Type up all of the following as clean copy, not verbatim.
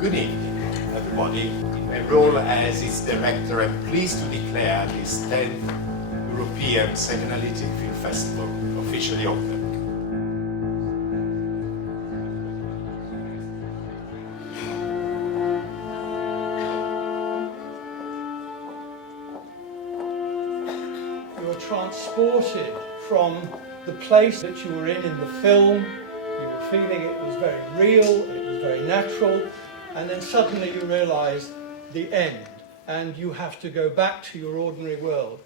Good evening, everybody. My role as its director, I'm pleased to declare this 10th European Psychoanalytic Film Festival officially open. You're transported from the place that you were in the film. You were feeling it was very real, it was very natural, and then suddenly you realise the end, and you have to go back to your ordinary world.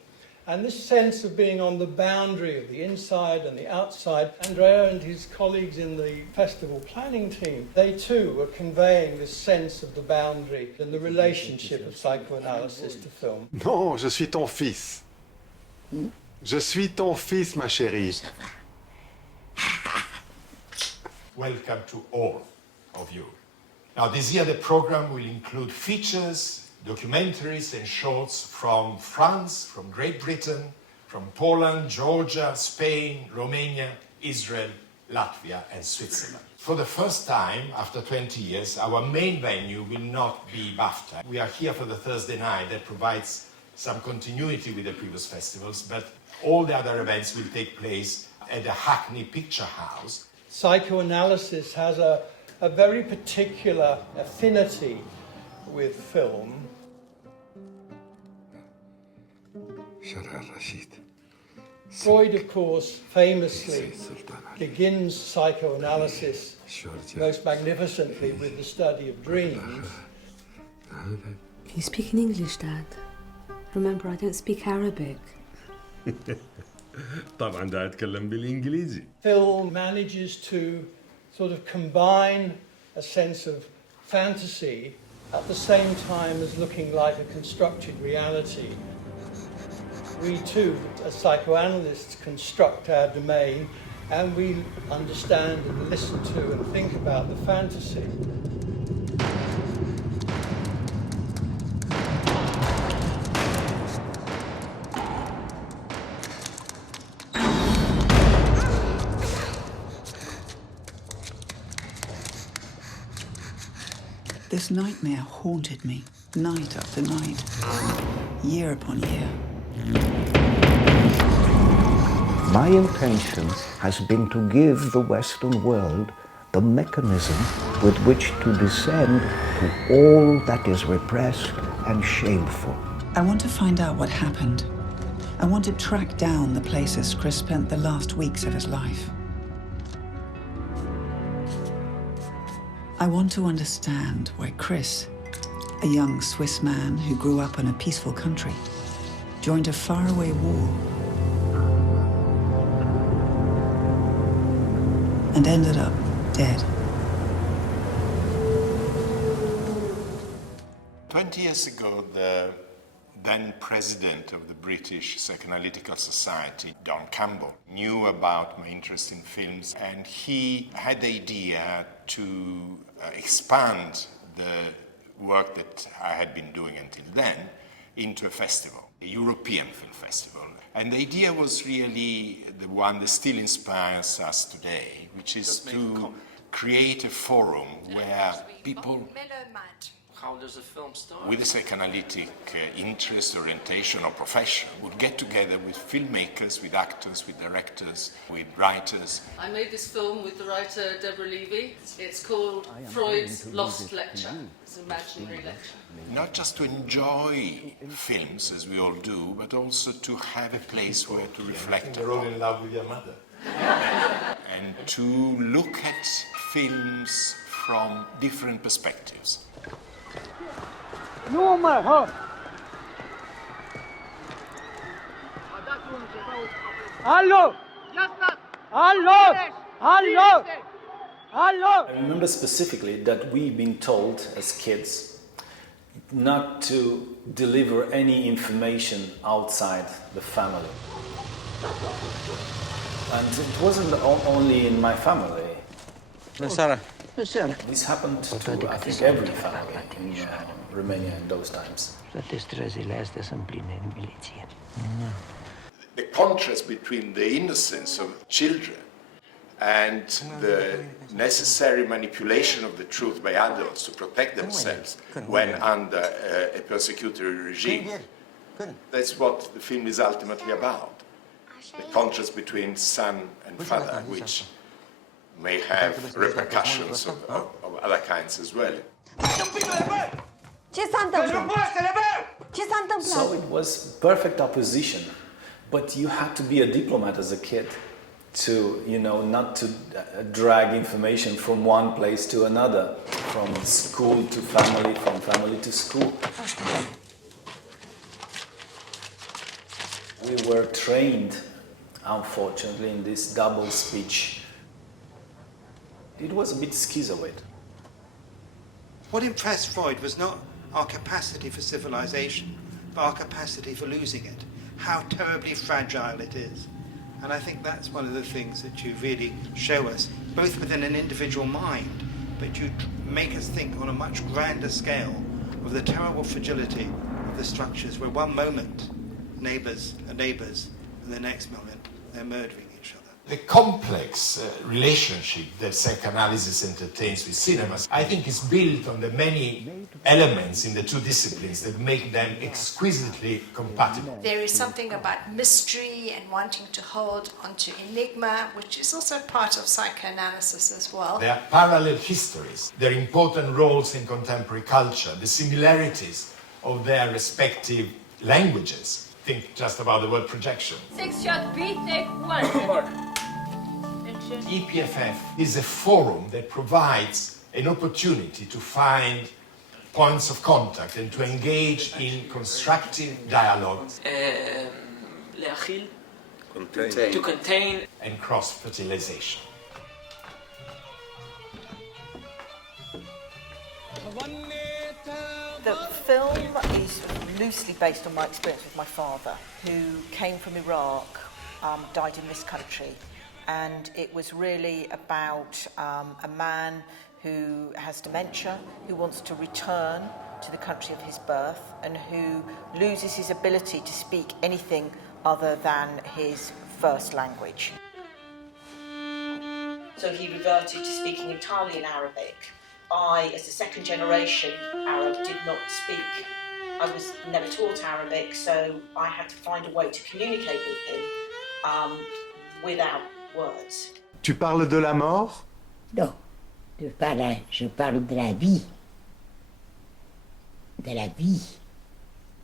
And this sense of being on the boundary of the inside and the outside, Andrea and his colleagues in the festival planning team, they too were conveying this sense of the boundary and the relationship of psychoanalysis to film. Non, je suis ton fils. Je suis ton fils, ma chérie. Welcome to all of you. Now, this year the program will include features, documentaries and shorts from France, from Great Britain, from Poland, Georgia, Spain, Romania, Israel, Latvia and Switzerland. For the first time, after 20 years, our main venue will not be BAFTA. We are here for the Thursday night that provides some continuity with the previous festivals, but all the other events will take place at the Hackney Picture House. Psychoanalysis has a very particular affinity with film. Freud, of course, famously begins psychoanalysis most magnificently with the study of dreams. Can you speak in English, Dad? Remember, I don't speak Arabic. طبعا ده أتكلم بالإنجليزي. Film manages to sort of combine a sense of fantasy at the same time as looking like a constructed reality. We too, as psychoanalysts, construct our domain and we understand and listen to and think about the fantasy. This nightmare haunted me, night after night, year upon year. My intention has been to give the Western world the mechanism with which to descend to all that is repressed and shameful. I want to find out what happened. I want to track down the places Chris spent the last weeks of his life. I want to understand why Chris, a young Swiss man who grew up in a peaceful country, joined a faraway war and ended up dead. 20 years ago, the then president of the British Psychoanalytic Society, Don Campbell, knew about my interest in films, and he had the idea to expand the work that I had been doing until then into a festival, a European Film Festival. And the idea was really the one that still inspires us today, which is to create a forum where people how does the film start? with a psychoanalytic interest, orientation or profession would get together with filmmakers, with actors, with directors, with writers. I made this film with the writer Deborah Levy. It's called Freud's Lost Lecture. It's an imaginary lecture. Not just to enjoy films, as we all do, but also to have a place where to reflect upon. In love with your mother. And to look at films from different perspectives. Hallo! Hallo! Hallo! Hallo! I remember specifically that we've been told as kids not to deliver any information outside the family. And it wasn't only in my family. This happened to, I think, every family in Romania in those times. The contrast between the innocence of children and the necessary manipulation of the truth by adults to protect themselves when under a persecutory regime. That's what the film is ultimately about. The contrast between son and father, which may have repercussions of other kinds as well. So it was perfect opposition, but you had to be a diplomat as a kid to, you know, not to drag information from one place to another, from school to family, from family to school. We were trained, unfortunately, in this double speech. It was a bit schizoid. What impressed Freud was not our capacity for civilization, but our capacity for losing it, how terribly fragile it is. And I think that's one of the things that you really show us, both within an individual mind, but you make us think on a much grander scale of the terrible fragility of the structures where one moment neighbours are neighbours and the next moment they're murdering each other. The complex relationship that psychoanalysis entertains with cinema, I think, is built on the many elements in the two disciplines that make them exquisitely compatible. There is something about mystery and wanting to hold onto enigma, which is also part of psychoanalysis as well. There are parallel histories, their important roles in contemporary culture, the similarities of their respective languages. Think just about the word projection. 6 shot beat, take 1. EPFF is a forum that provides an opportunity to find points of contact and to engage in constructive dialogue. To contain. And cross-fertilization. The film is loosely based on my experience with my father, who came from Iraq, died in this country, and it was really about a man who has dementia, who wants to return to the country of his birth, and who loses his ability to speak anything other than his first language. So he reverted to speaking entirely in Arabic. I, as a second generation Arab, did not speak. I was never taught Arabic, so I had to find a way to communicate with him without words. Tu parles de la mort? Non, je parle de la vie. De la vie,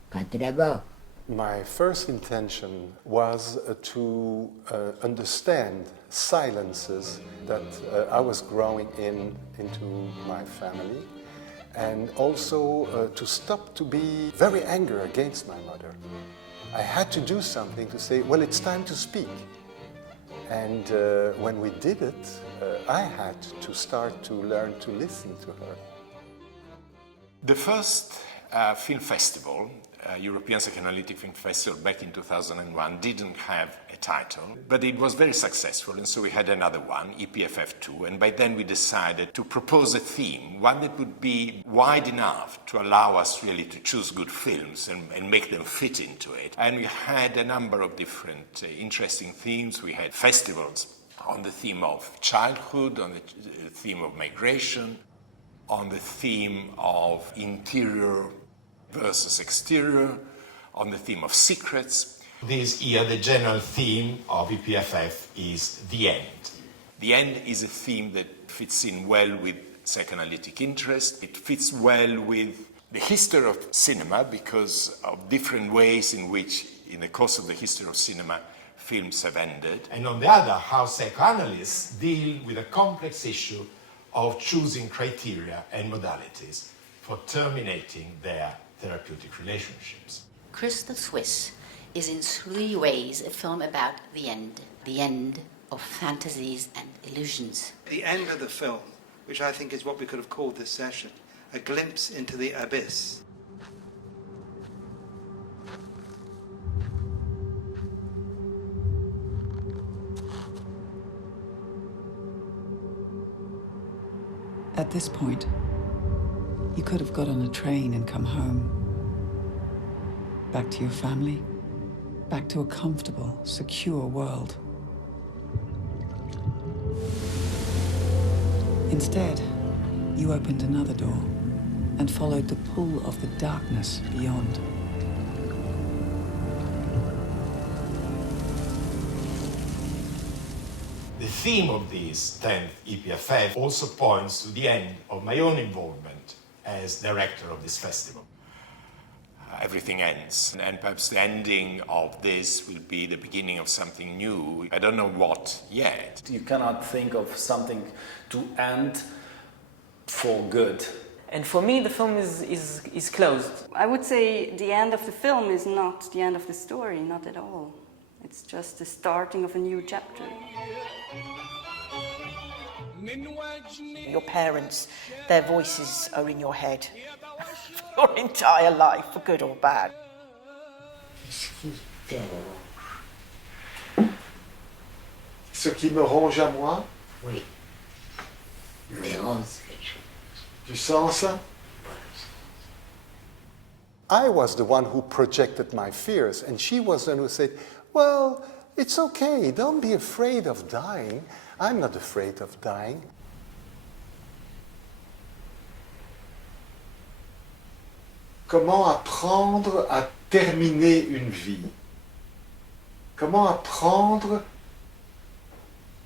pas de la mort. My first intention was to understand silences that I was growing into my family, and also to stop to be very angry against my mother. I had to do something to say, well, it's time to speak. And when we did it, I had to start to learn to listen to her. The first film festival, European Psychoanalytic Film Festival back in 2001, didn't have a title, but it was very successful, and so we had another one, epff10, and by then we decided to propose a theme, one that would be wide enough to allow us really to choose good films and make them fit into it. And we had a number of different interesting themes. We had festivals on the theme of childhood, on the theme of migration, on the theme of interior versus exterior, on the theme of secrets. This year, the general theme of EPFF is the end. The end is a theme that fits in well with psychoanalytic interest. It fits well with the history of cinema because of different ways in which, in the course of the history of cinema, films have ended. And on the other, how psychoanalysts deal with a complex issue of choosing criteria and modalities for terminating their therapeutic relationships. Chris the Swiss is in 3 ways a film about the end of fantasies and illusions. The end of the film, which I think is what we could have called this session, a glimpse into the abyss. At this point, you could have got on a train and come home. Back to your family, back to a comfortable, secure world. Instead, you opened another door and followed the pull of the darkness beyond. The theme of this 10th epff also points to the end of my own involvement as director of this festival. Everything ends, and perhaps the ending of this will be the beginning of something new. I don't know what yet. You cannot think of something to end for good. And for me, the film is closed. I would say the end of the film is not the end of the story, not at all. It's just the starting of a new chapter. Your parents, their voices are in your head for your entire life, for good or bad. Ce qui me ronge à moi? Oui. Me ronge quelque chose. Tu sens ça? I was the one who projected my fears, and she was the one who said, well, it's okay, don't be afraid of dying. I'm not afraid of dying. Comment apprendre à terminer une vie? Comment apprendre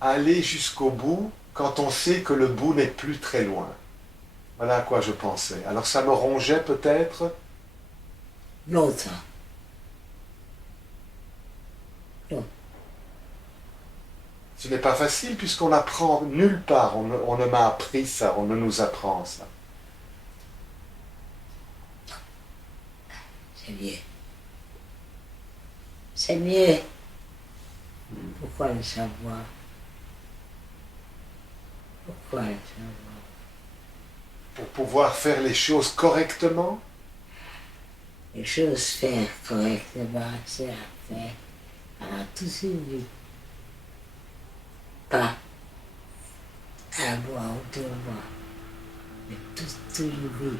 à aller jusqu'au bout quand on sait que le bout n'est plus très loin? Voilà à quoi je pensais. Alors ça me rongeait peut-être? L'autre. Non. Ce n'est pas facile puisqu'on apprend nulle part. On ne m'a appris ça, on ne nous apprend ça. C'est mieux. C'est mieux. Pourquoi le savoir? Pourquoi le savoir? Pour pouvoir faire les choses correctement? Les choses faire correctement, c'est à faire pendant toute une vie. Pas à moi ou de moi, mais toute une vie.